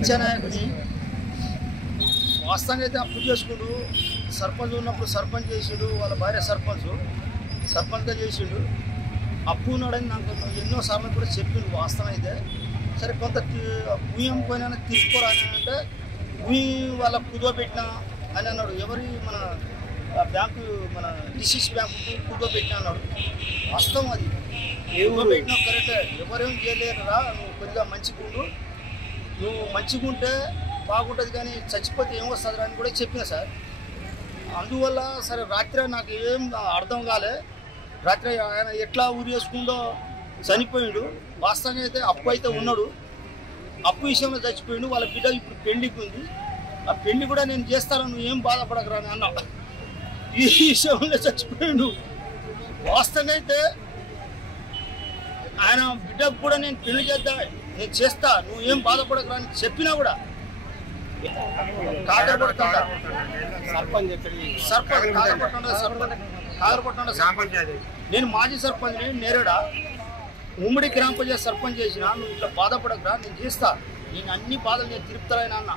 లక్షనాయకుని వాస్తవంగా అయితే అప్పు చేసుకుంటూ సర్పంచ్ ఉన్నప్పుడు సర్పంచ్ చేసిండు, వాళ్ళ భార్య సర్పంచ్గా చేసిండు. అప్పు ఉన్నాడని నాకు ఎన్నోసార్లు కూడా చెప్పిండు. వాస్తవం అయితే సరే కొంత భూమి అమ్ముకొని తీసుకోరా అని అంటే భూమి వాళ్ళ కుదువ పెట్టినా అని అన్నాడు. ఎవరి మన బ్యాంకు మన డిసిస్ బ్యాంకు కుదువ పెట్టినా అన్నాడు. వాస్తవం అది కుదువ పెట్టినా కరెక్టే. ఎవరేం చేయలేరురా, నువ్వు కొద్దిగా మంచిగా ఉండు, నువ్వు మంచిగా ఉంటే బాగుంటుంది కానీ చచ్చిపోతే ఏం వస్తుంది అని కూడా చెప్పిన సార్. అందువల్ల సరే రాత్రి నాకు ఏం అర్థం కాలే. రాత్రి ఆయన ఎట్లా ఊరి వేసుకుందో చనిపోయిండు. వాస్తవంగా అయితే అప్పు అయితే ఉన్నాడు, అప్పు విషయంలో చచ్చిపోయిండు. వాళ్ళ బిడ్డ ఇప్పుడు పెళ్లికి ఉంది, ఆ పెళ్లి కూడా నేను చేస్తాను, నువ్వు ఏం బాధపడకరా అని అన్నా. ఈ విషయంలో చచ్చిపోయిండు. వాస్తవంగా అయితే ఆయన బిడ్డకు కూడా నేను పెళ్లి చేస్తా, నువ్వు ఏం బాధపడకరా అని చెప్పినా కూడా కాదరపడుతుంటా. నేను మాజీ సర్పంచ్ని నేరేడా ఉమ్మడి గ్రామ పంచాయతీ సర్పంచ్ చేసిన, నువ్వు ఇట్లా బాధపడకరా, నేను చేస్తా, నేను అన్ని బాధలు నేను తిరుపుతానని అన్న.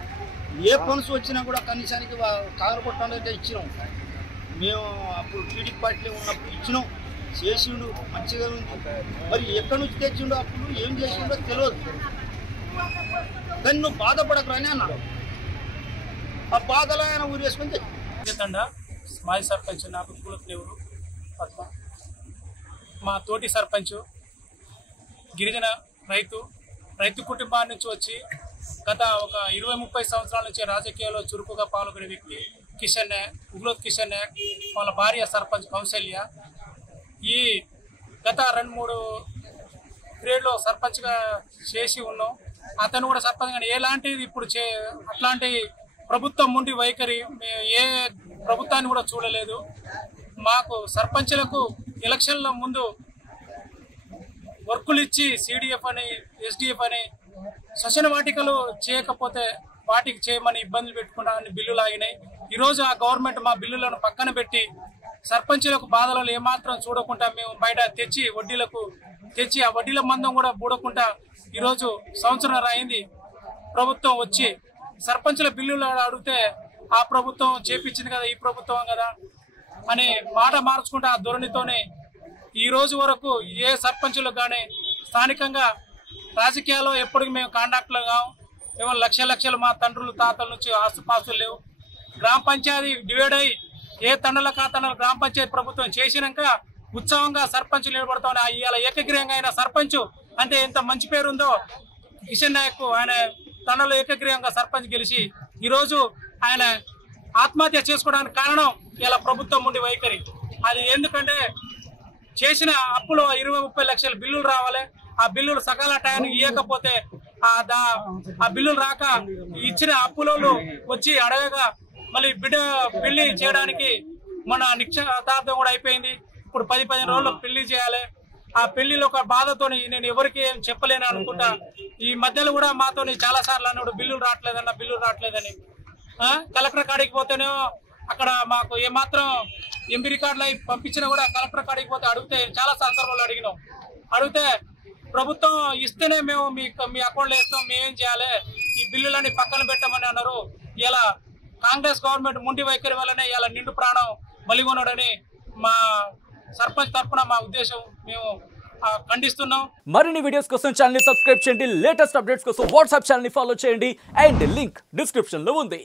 ఏ పనుసు వచ్చినా కూడా కనీసానికి కాదరపట్టడానికి ఇచ్చినాం. మేము అప్పుడు టీడీపీ పార్టీలో ఉన్నప్పుడు ఇచ్చినాం, చేసిండు, మంచిగా ఉంది. మరి ఎక్కడి నుంచి తెచ్చిండో అప్పుడు ఏం చేసిండో తెలియదు. కానీ నువ్వు బాధపడకరా అని అన్నా. ఆ బాధలో ఆయన ఊరు వేసుకొని మాజీ సర్పంచ్ నాకు పూలదేవుడు పద్మ, మా తోటి సర్పంచ్ గిరిజన రైతు కుటుంబాల నుంచి వచ్చి గత ఒక 20-30 సంవత్సరాల నుంచి రాజకీయాల్లో చురుకుగా పాల్గొనే వ్యక్తి కిషన్ నాయక్, ఉగ్లోత్ కిషన్ నాయక్, వాళ్ళ భార్య సర్పంచ్ కౌశల్య. ఈ గత 2-3 పీరియడ్లో సర్పంచ్గా చేసి ఉన్నాం. అతను కూడా సర్పంచ్ కానీ ఎలాంటిది ఇప్పుడు అట్లాంటి ప్రభుత్వం ముందు వైఖరి ఏ ప్రభుత్వాన్ని కూడా చూడలేదు. మాకు సర్పంచ్లకు ఎలక్షన్ల ముందు వర్కులు ఇచ్చి సిడిఎఫ్ అని ఎస్డిఎఫ్ అని శ్మశాన వాటికలు చేయకపోతే వాటికి చేయమని ఇబ్బందులు పెట్టుకుంటా అని బిల్లులు ఆగినాయి. ఈరోజు ఆ గవర్నమెంట్ మా బిల్లులను పక్కన పెట్టి సర్పంచులకు బాధలను ఏమాత్రం చూడకుండా మేము బయట తెచ్చి ఆ వడ్డీల మందం కూడా బూడకుండా ఈరోజు సంవత్సరం అయింది ప్రభుత్వం వచ్చి సర్పంచుల బిల్లులు అడిగితే ఆ ప్రభుత్వం చేపించింది కదా, ఈ ప్రభుత్వం కదా అని మాట మార్చుకుంటే ఆ ధోరణితోనే ఈ రోజు వరకు ఏ సర్పంచులకు కానీ స్థానికంగా రాజకీయాల్లో ఎప్పటికీ మేము కాంట్రాక్టులుగా ఏమో లక్షలు మా తండ్రులు తాతల నుంచి ఆస్తుపాస్తులు లేవు. గ్రామ పంచాయతీ డివైడ్ అయ్యి ఏ తండ్రుల ఖాతాలు గ్రామ పంచాయతీ ప్రభుత్వం చేసినాక ఉత్సవంగా సర్పంచులు నిలబడతామని ఇవాళ ఏకగ్రీయంగా అయిన సర్పంచ్ అంటే ఎంత మంచి పేరుందో కిషన్ నాయక్ ఆయన తండ్రులు ఏకగ్రీయంగా సర్పంచ్ గెలిచి ఈరోజు ఆయన ఆత్మహత్య చేసుకోవడానికి కారణం ఇలా ప్రభుత్వం ఉండి వైఖరి. అది ఎందుకంటే చేసిన అప్పులో 20-30 లక్షల బిల్లులు రావాలి, ఆ బిల్లులు సకాల టయానికి ఇవ్వకపోతే ఆ బిల్లులు రాక ఇచ్చిన అప్పులలో వచ్చి అడగగా మళ్ళీ బిడ్డ పెళ్లి చేయడానికి మన నిశ్చితార్థం కూడా అయిపోయింది. ఇప్పుడు 10-15 రోజుల్లో పెళ్లి చేయాలి. ఆ పెళ్లిలో ఒక బాధతోని నేను ఎవరికి ఏం చెప్పలేను అనుకుంటా. ఈ మధ్యలో కూడా మాతోని చాలా సార్లు అన్నాడు బిల్లులు రావట్లేదని. కలెక్టర్ కాడికి పోతేనేమో అక్కడ మాకు ఏమాత్రం ఎంపీ రికార్డులు పంపించినా కూడా కలెక్టర్ కాడికి పోతే అడిగితే చాలా సందర్భాలు అడిగితే ప్రభుత్వం ఇస్తేనే మేము మీ అకౌంట్లో వేస్తాం, మేమేం చేయాలి, ఈ బిల్లులని పక్కన పెట్టమని అన్నారు. ఇలా కాంగ్రెస్ గవర్నమెంట్ ముండి వైఖరి వల్లనే ఇలా నిండు ప్రాణం బలిగొనడని మా సర్పంచ్ తరఫున మా ఉద్దేశం, మేము ఖండిస్తున్నాం. మరిన్ని వీడియోస్ కోసం ఛానల్ ని సబ్స్క్రైబ్ చేయండి, లేటెస్ట్ అప్డేట్స్ కోసం వాట్సాప్ ఛానల్ ని ఫాలో చేయండి అండ్ లింక్ డిస్క్రిప్షన్ లో ఉంది.